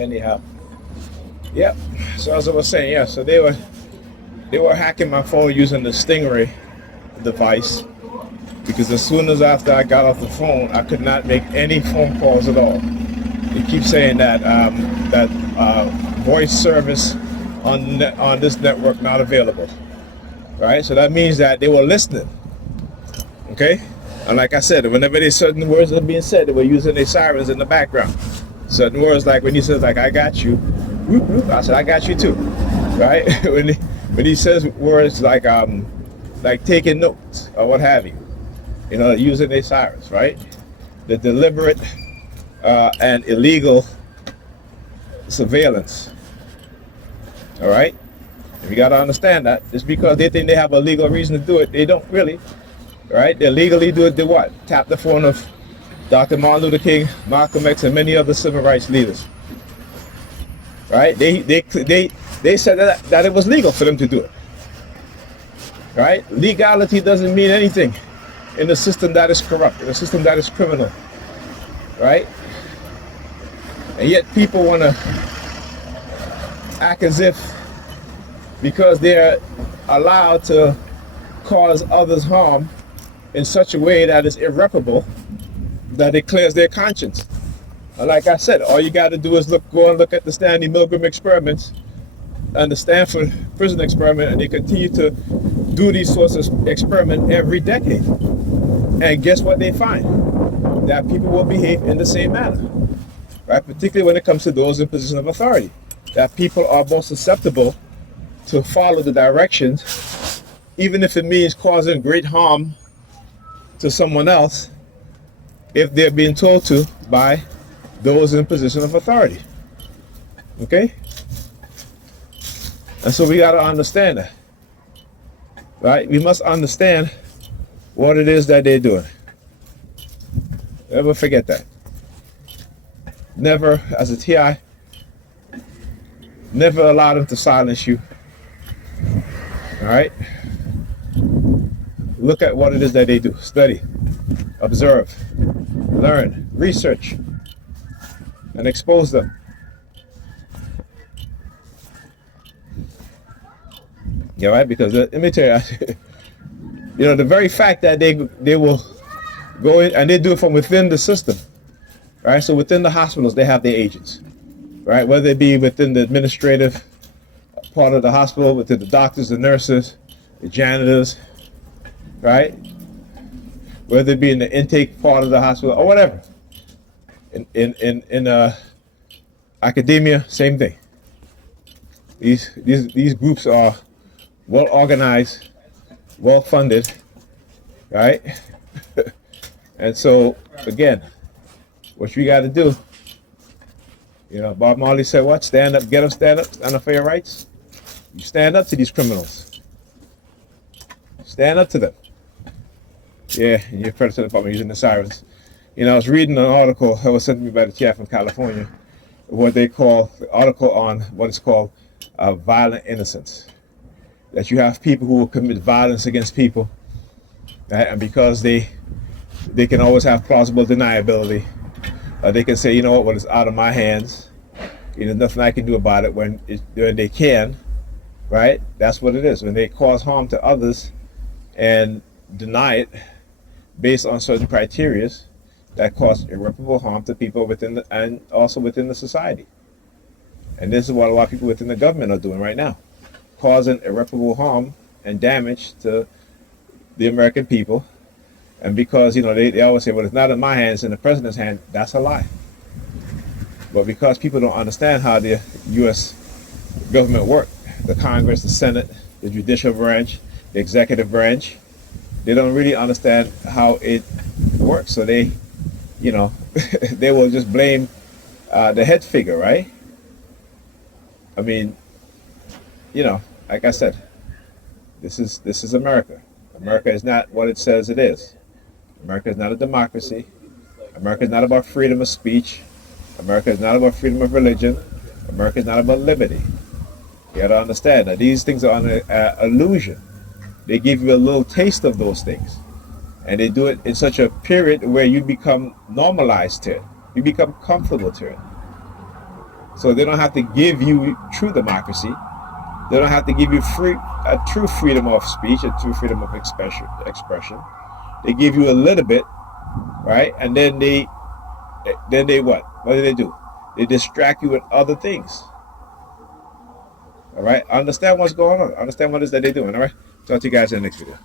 Anyhow, yep. So as I was saying, yeah. So they were hacking my phone using the Stingray device because as soon as after I got off the phone, I could not make any phone calls at all. They keep saying that voice service on this network not available, right? So that means that they were listening, okay? And like I said, whenever they certain words are being said, they were using their sirens in the background. Certain words like when he says like "I got you," whoop, whoop, I said "I got you too," right? when he says words like taking notes or what have you, using their sirens, right? The deliberate and illegal surveillance. All right, you got to understand that just because they think they have a legal reason to do it, they don't really. Right? They legally do it. They what? Tap the phone of Dr. Martin Luther King, Malcolm X, and many other civil rights leaders. Right? They said that it was legal for them to do it. Right? Legality doesn't mean anything in a system that is corrupt, in a system that is criminal. Right? And yet people want to act as if because they're allowed to cause others harm in such a way that is irreparable, that it clears their conscience. And like I said, all you got to do is go and look at the Stanley Milgram experiments and the Stanford prison experiment, and they continue to do these sorts of experiments every decade. And guess what they find? That people will behave in the same manner, right? Particularly when it comes to those in position of authority. That people are more susceptible to follow the directions, even if it means causing great harm to someone else, if they're being told to by those in position of authority. Okay? And so we got to understand that. Right? We must understand what it is that they're doing. Never forget that. Never, as a TI, never allow them to silence you. All right? Look at what it is that they do. Study, observe, learn, research, and expose them. Yeah, right? Because let me tell you, the very fact that they will go in and they do it from within the system, right? So within the hospitals, they have their agents, right? Whether it be within the administrative part of the hospital, within the doctors, the nurses, the janitors, right? Whether it be in the intake part of the hospital or whatever. In academia, same thing. These groups are well organized, well funded, right? And so again, what you got to do, Bob Marley said what? Stand up, get up, stand up for your rights. You stand up to these criminals. Stand up to them. Yeah, and you're credit to the department using the sirens. I was reading an article that was sent to me by the TI from California, what they call the article on what is called violent innocence. That you have people who will commit violence against people, right? And because they can always have plausible deniability, they can say, well, it's out of my hands. Nothing I can do about it when they can, right? That's what it is. When they cause harm to others and deny it based on certain criteria that cause irreparable harm to people and also within the society. And this is what a lot of people within the government are doing right now, causing irreparable harm and damage to the American people. And because, they always say, well, it's not in my hands, it's in the president's hand. That's a lie. But because people don't understand how the U.S. government works, the Congress, the Senate, the judicial branch, the executive branch, they don't really understand how it works. So they, they will just blame the head figure, right? I mean, like I said, this is America. America is not what it says it is. America is not a democracy. America is not about freedom of speech. America is not about freedom of religion. America is not about liberty. You gotta understand that these things are an illusion. They give you a little taste of those things. And they do it in such a period where you become normalized to it. You become comfortable to it. So they don't have to give you true democracy. They don't have to give you a true freedom of speech, a true freedom of expression. They give you a little bit, right? And then they what? What do? They distract you with other things. All right? Understand what's going on. Understand what it is that they're doing. All right? Talk to you guys in the next video.